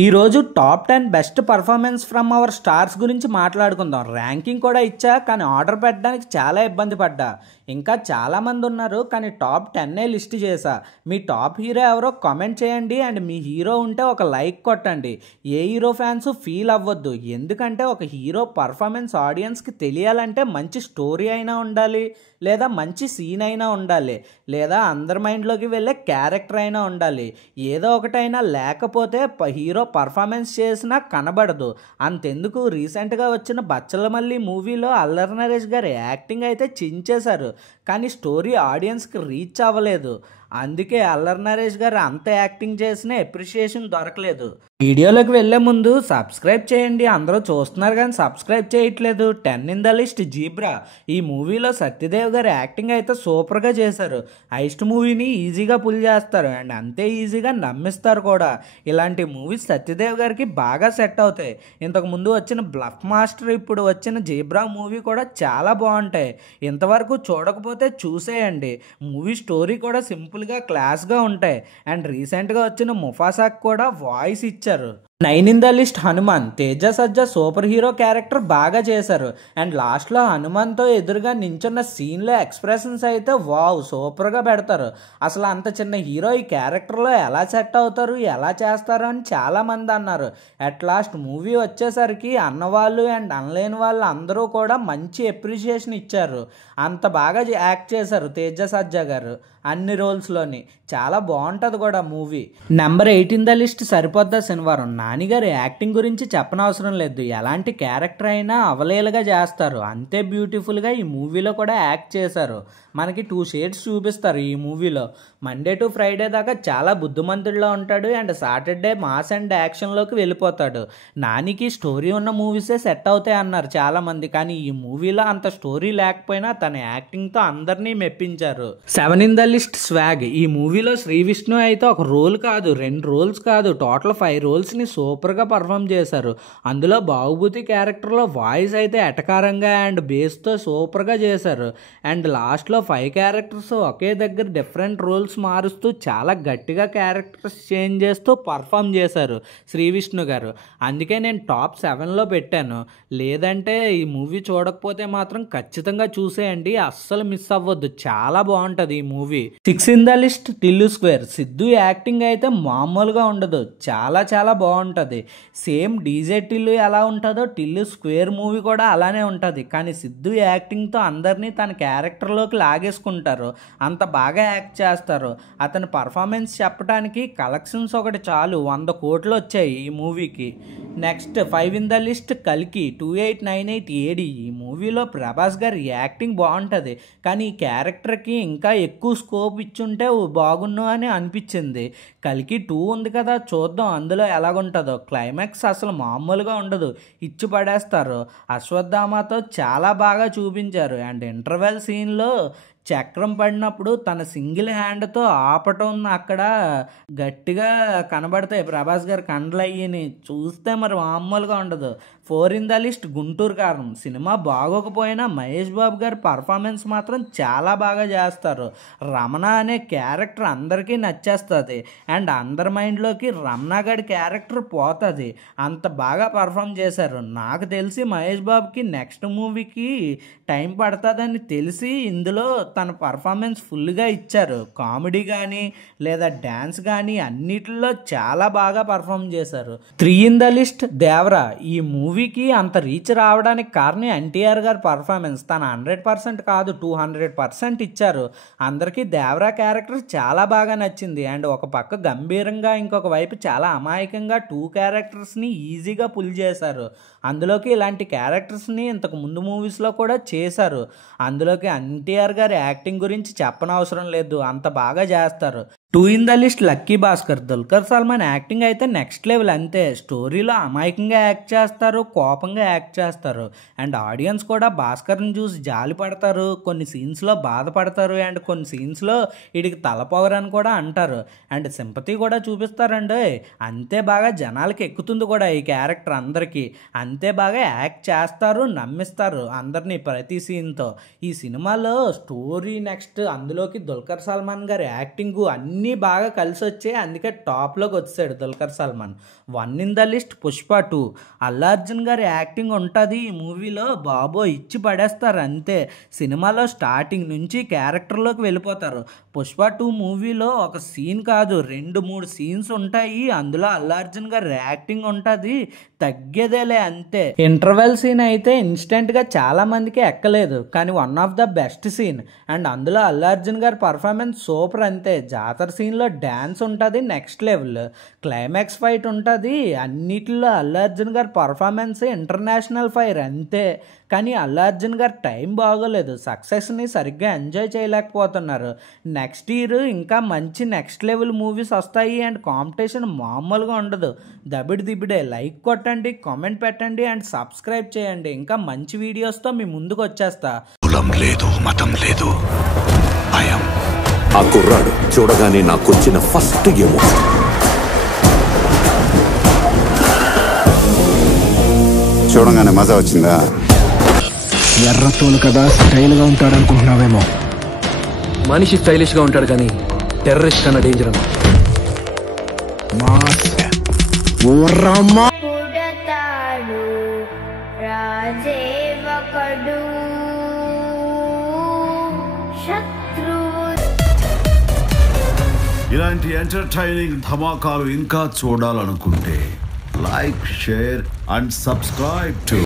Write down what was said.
ఈరోజు top 10 best performance from our stars గురించి మాట్లాడుకుందాం. ర్యాంకింగ్ కూడా ఇచ్చా, కానీ ఆర్డర్ పెట్టడానికి చాలా ఇబ్బంది పడ్డా. ఇంకా చాలామంది ఉన్నారు, కానీ టాప్ 10 లిస్ట్ చేశా. మీ టాప్ హీరో ఎవరో కామెంట్ చేయండి, అండ్ మీ హీరో ఉంటే ఒక లైక్ కొట్టండి. ఏ హీరో ఫ్యాన్స్ ఫీల్ అవ్వద్దు, ఎందుకంటే ఒక హీరో పర్ఫార్మెన్స్ ఆడియన్స్కి తెలియాలంటే మంచి స్టోరీ అయినా ఉండాలి, లేదా మంచి సీన్ అయినా ఉండాలి, లేదా అందరి మైండ్లోకి వెళ్ళే క్యారెక్టర్ అయినా ఉండాలి. ఏదో ఒకటైనా లేకపోతే హీరో పర్ఫార్మెన్స్ చేసినా కనబడదు. అంతెందుకు, రీసెంట్గా వచ్చిన బచ్చలమల్లి మూవీలో అల్లరి నరేష్ గారి యాక్టింగ్ అయితే చించేశారు, కానీ స్టోరీ ఆడియన్స్కి రీచ్ అవ్వలేదు. అందుకే అల్లరి నరేష్ గారు అంత యాక్టింగ్ చేసినా అప్రిషియేషన్ దొరకలేదు. వీడియోలోకి వెళ్ళే ముందు సబ్స్క్రైబ్ చేయండి. అందరూ చూస్తున్నారు కానీ సబ్స్క్రైబ్ చేయట్లేదు. 10 ఇన్ ద లిస్ట్ జీబ్రా. ఈ మూవీలో సత్యదేవ్ గారి యాక్టింగ్ అయితే సూపర్గా చేశారు. హైస్ట్ మూవీని ఈజీగా పుల్ చేస్తారు, అండ్ అంతే ఈజీగా నమ్మిస్తారు కూడా. ఇలాంటి మూవీస్ సత్యదేవ్ గారికి బాగా సెట్ అవుతాయి. ఇంతకుముందు వచ్చిన బ్లఫ్ మాస్టర్, ఇప్పుడు వచ్చిన జీబ్రా మూవీ కూడా చాలా బాగుంటాయి. ఇంతవరకు చూడకపోతే చూసేయండి. మూవీ స్టోరీ కూడా సింపుల్గా క్లాస్గా ఉంటాయి. అండ్ రీసెంట్గా వచ్చిన ముఫాసాకి కూడా వాయిస్ ఇచ్చారు. 9 in the list Hanuman. Teja Sajja super hero character బాగా చేశారు, అండ్ లాస్ట్లో హనుమాన్తో ఎదురుగా నించున్న సీన్లో ఎక్స్ప్రెషన్స్ అయితే వావ్ సూపర్గా పెడతారు. అసలు అంత చిన్న హీరో ఈ క్యారెక్టర్లో ఎలా సెట్ అవుతారు, ఎలా చేస్తారు అని చాలామంది అన్నారు. అట్ లాస్ట్ మూవీ వచ్చేసరికి అన్నవాళ్ళు అండ్ అనలేని వాళ్ళు అందరూ కూడా మంచి అప్రిషియేషన్ ఇచ్చారు. అంత బాగా యాక్ట్ చేశారు తేజ సజ్జా గారు అన్ని రోల్స్లోని. చాలా బాగుంటుంది కూడా movie. Number 8 in the list Saripodhaa Sanivaaram. నానిగారి acting గురించి చెప్పనవసరం లేదు. ఎలాంటి క్యారెక్టర్ అయినా అవలేలుగా చేస్తారు, అంతే బ్యూటిఫుల్గా ఈ మూవీలో కూడా యాక్ట్ చేశారు. మనకి 2 షేడ్స్ చూపిస్తారు ఈ మూవీలో. మండే టు ఫ్రైడే దాకా చాలా బుద్ధిమంతుడిలో ఉంటాడు, అండ్ సాటర్డే మాస్ అండ్ యాక్షన్లోకి వెళ్ళిపోతాడు. నానికి స్టోరీ ఉన్న మూవీసే సెట్ అవుతాయి అన్నారు చాలామంది, కానీ ఈ మూవీలో అంత స్టోరీ లేకపోయినా తన యాక్టింగ్తో అందరినీ మెప్పించారు. 7 ఇన్ ద లిస్ట్ స్వాగ్. ఈ మూవీలో శ్రీ విష్ణు అయితే ఒక రోల్ కాదు, 2 రోల్స్ కాదు, టోటల్ 5 రోల్స్ని సూపర్గా పర్ఫామ్ చేశారు. అందులో బాహుబలి క్యారెక్టర్లో వాయిస్ అయితే ఎటకారంగా అండ్ బేస్తో సూపర్గా చేశారు. అండ్ లాస్ట్లో 5 క్యారెక్టర్స్ ఒకే దగ్గర డిఫరెంట్ రోల్స్ మారుస్తూ చాలా గట్టిగా క్యారెక్టర్స్ చేంజ్ చేస్తూ పర్ఫామ్ చేశారు శ్రీ విష్ణు గారు. అందుకే నేను టాప్ 7లో పెట్టాను. లేదంటే ఈ మూవీ చూడకపోతే మాత్రం ఖచ్చితంగా చూసేయండి, అస్సలు మిస్ అవ్వద్దు. చాలా బాగుంటుంది ఈ movie. 6 in the list Tillu square. Siddhu acting అయితే మామూలుగా ఉండదు, చాలా చాలా బాగుంటుంది. సేమ్ డీజే టిల్లు ఎలా ఉంటుందో టిల్లు స్క్వేర్ మూవీ కూడా అలానే ఉంటుంది, కానీ సిద్ధు యాక్టింగ్తో అందరినీ తన క్యారెక్టర్లోకి లాగేసుకుంటారు. అంత బాగా యాక్ట్ చేస్తారు. అతని పర్ఫార్మెన్స్ చెప్పడానికి కలెక్షన్స్ ఒకటి చాలు, 100 కోట్లు వచ్చాయి ఈ మూవీకి. నెక్స్ట్ 5 ఇన్ ద లిస్ట్ కల్కి 2898 AD. ఈ మూవీలో ప్రభాస్ గారి యాక్టింగ్ బాగుంటుంది, కానీ ఈ క్యారెక్టర్కి ఇంకా ఎక్కువ స్కోప్ ఇచ్చుంటే బాగున్ను అని అనిపించింది. కల్కి 2 ఉంది కదా, చూద్దాం అందులో ఎలాగుంటుందో. క్లైమాక్స్ అసలు మామూలుగా ఉండదు, ఇచ్చి పడేస్తారు. అశ్వత్థామతో చాలా బాగా చూపించారు. అండ్ ఇంటర్వెల్ సీన్లో చక్రం పడినప్పుడు తన సింగిల్ హ్యాండ్తో ఆపటం అక్కడ గట్టిగా కనబడతాయి ప్రభాస్ గారి కండ్లు అయ్యిని చూస్తే మరి మామూలుగా ఉండదు. 4 ఇన్ ద లిస్ట్ గుంటూరు కారం. సినిమా బాగోకపోయినా మహేష్ బాబు గారి పర్ఫార్మెన్స్ మాత్రం చాలా బాగా చేస్తారు. రమణ అనే క్యారెక్టర్ అందరికీ నచ్చేస్తుంది, అండ్ అందరి మైండ్లోకి రమణ గారి క్యారెక్టర్ పోతుంది. అంత బాగా పర్ఫామ్ చేశారు. నాకు తెలిసి మహేష్ బాబుకి నెక్స్ట్ మూవీకి టైం పడుతుందని తెలిసి ఇందులో తన పర్ఫార్మెన్స్ ఫుల్గా ఇచ్చారు. కామెడీ కానీ లేదా డ్యాన్స్ కానీ అన్నిటిలో చాలా బాగా పర్ఫామ్ చేశారు. 3 ఇన్ ద లిస్ట్ దేవరా. ఈ మూవీకి అంత రీచ్ రావడానికి కారణం ఎన్టీఆర్ గారి పర్ఫార్మెన్స్. తన 100% కాదు 200% ఇచ్చారు. అందరికీ దేవరా క్యారెక్టర్ చాలా బాగా నచ్చింది. అండ్ ఒక పక్క గంభీరంగా, ఇంకొక వైపు చాలా అమాయకంగా 2 క్యారెక్టర్స్ని ఈజీగా పుల్ చేశారు. అందులోకి ఇలాంటి క్యారెక్టర్స్ని ఇంతకు ముందు మూవీస్లో కూడా చేశారు. అందులోకి ఎన్టీఆర్ గారి యాక్టింగ్ గురించి చెప్పనవసరం లేదు, అంత బాగా చేస్తారు. 2 in the list lucky Bhaskar. Dulquer Salman acting అయితే నెక్స్ట్ లెవెల్, అంతే. స్టోరీలో అమాయకంగా యాక్ట్ చేస్తారు, కోపంగా యాక్ట్ చేస్తారు, అండ్ ఆడియన్స్ కూడా భాస్కర్ని చూసి జాలి పడతారు, కొన్ని సీన్స్లో బాధపడతారు, అండ్ కొన్ని సీన్స్లో వీడికి తలపోగరని కూడా అంటారు, అండ్ సింపతి కూడా చూపిస్తారండి. అంతే బాగా జనాలకి ఎక్కుతుంది కూడా ఈ క్యారెక్టర్ అందరికీ. అంతే బాగా యాక్ట్ చేస్తారు, నమ్మిస్తారు అందరినీ ప్రతి సీన్తో. ఈ సినిమాలో స్టోరీ నెక్స్ట్ అందులోకి దుల్కర్ సల్మాన్ గారి యాక్టింగ్ అన్ని అన్నీ బాగా కలిసి వచ్చాయి, అందుకే టాప్లోకి వచ్చాడు Dulquer Salman. 1 in the list Pushpa 2. Allu Arjun గారి యాక్టింగ్ ఉంటుంది ఈ మూవీలో, బాబో ఇచ్చి పడేస్తారు అంతే. సినిమాలో స్టార్టింగ్ నుంచి క్యారెక్టర్లోకి వెళ్ళిపోతారు. పుష్ప 2 మూవీలో ఒక సీన్ కాదు 2-3 సీన్స్ ఉంటాయి, అందులో అల్లు అర్జున్ గారి యాక్టింగ్ ఉంటుంది, తగ్గేదేలే అంతే. ఇంటర్వెల్ సీన్ అయితే ఇన్స్టెంట్గా చాలా మందికి ఎక్కలేదు, కానీ one of the best scene. And అందులో అల్లు అర్జున్ గారి పర్ఫార్మెన్స్ సూపర్ అంతే. జాతర సీన్లో డ్యాన్స్ ఉంటుంది నెక్స్ట్ లెవెల్, క్లైమాక్స్ ఫైట్ ఉంటుంది, అన్నిటిలో అల్లు అర్జున్ గారి పర్ఫార్మెన్స్ ఇంటర్నేషనల్ ఫైర్ అంతే. కానీ అల్లు అర్జున్ గారు టైం బాగోలేదు, సక్సెస్ని సరిగ్గా ఎంజాయ్ చేయలేకపోతున్నారు. నెక్స్ట్ ఇయర్ ఇంకా మంచి నెక్స్ట్ లెవెల్ మూవీస్ వస్తాయి అండ్ కాంపిటీషన్ మామూలుగా ఉండదు. దబిడి దిబిడే. లైక్ కొట్టండి, కామెంట్ పెట్టండి అండ్ సబ్స్క్రైబ్ చేయండి. ఇంకా మంచి వీడియోస్తో మీ ముందుకు వచ్చేస్తా. కులం లేదు, మతం లేదు, భయం. ఆ కుర్రాడు చూడగానే నాకొచ్చిన ఫస్ట్ ఎమోషన్. చూడగానే మజా వచ్చిందా? ఎర్రతోలు కదా స్టైల్ గా ఉంటాడు అనుకుంటున్నావేమో. మనిషి స్టైలిష్ గా ఉంటాడు కానీ టెర్రరిస్ట్ కన్నా డేంజర్. ఇలాంటి ఎంటర్టైనింగ్ ధమాకాలు ఇంకా చూడాలనుకుంటే like, share and subscribe to